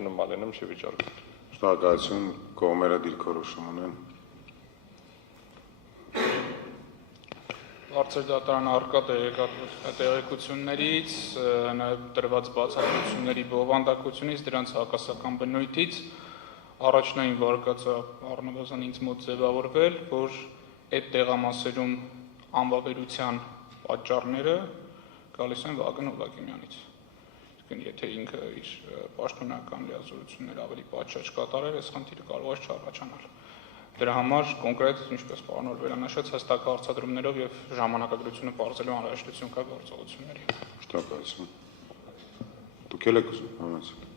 ընկերությունը Մալենում չի վիճարկել։ Շնորհակալություն, կողմերը դիրքորոշում ունեն։ Բարձր դատարանը առկա տեղեկություններից, նաև տրված բացատրությունների բովանդակությունից, դրանց հակասական բնույթից առաջնային վարկածը առնվազն ինձ մոտ ձևավորվել, որ այդ տեղամասերում անվավերության պատճառները գալիս են Վագն Հովակիմյանից։ Եթե ինքը իր պաշտոնական լիազորությունները ավելի պատշաճ կատարեր, այս խնդիրը կարող է չառաջանալ։ Դրա համար կոնկրետ, ինչպես պարոն Օրբելյանը նշեց, հստակ հարցադրումներով եւ ժամանակագրությունը բարձրելու անհրաժեշտություն կա գործողությունների։ Շնորհակալություն։ Դուք եք ուզում համեցեք։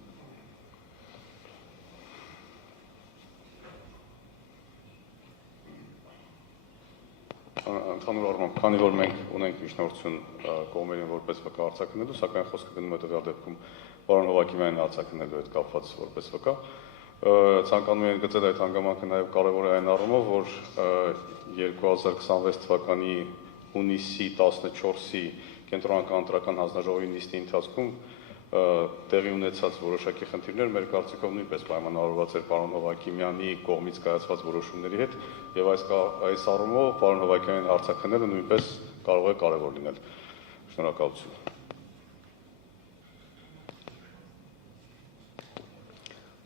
Ընդհանուր առմամբ, քանի որ մենք ունենք միջնորդություն կողմերին որպես վկա արձակնելու, սակայն խոսքը գնում է տվյալ դեպքում պարոն Հովակիմյանին արձակնելու հետ կապված որպես վկա, ցանկանում եմ գծել այդ հանգամանքը նաև կարևոր է այն առումով, որ 2026 թվականի հունիսի 14-ի կենտրոնական ընտրական հանձնաժողովի նիստի ընթացքում տեղի ունեցած որոշակի խնդիրներ մեր կարծիքով նույնպես պայմանավորված էր պարոն Հովակիմյանի կողմից կայացված որոշումների հետ եւ այս առումով պարոն Հովակիմյանին արձակնելը նույնպես կարող է կարևոր լինել։ Շնորհակալություն։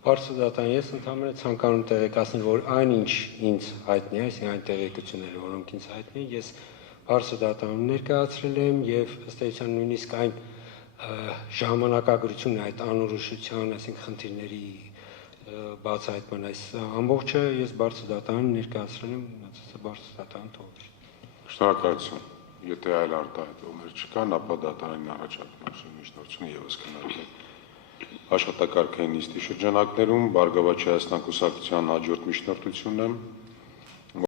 Բարձր դատան, ես ընդհանրապես ցանկանում տեղեկացնել, որ այնինչ ինձ հայտնի է, այսինքն այն տեղեկությունները, որոնք ինձ հայտնի են, ես բարձր դատանում ներկայացրել եմ եւ ըստ էության նույնիսկ այն ժամանակագրությունը այդ անորոշության, այսինքն խնդիրների բացահայտման այս ամբողջը ես բարձր դատարան ներկայացրել եմ, ասածը բարձր դատարան թողել։ Շնորհակալություն։ Եթե այլ արտահայտումներ չկան, ապա դատարանին առաջարկում միջնորդությունը եւս քննարկել։ Աշխատակարգային նիստի շրջանակներում Բարգավաճ Հայաստան կուսակցության հաջորդ միջնորդությունն է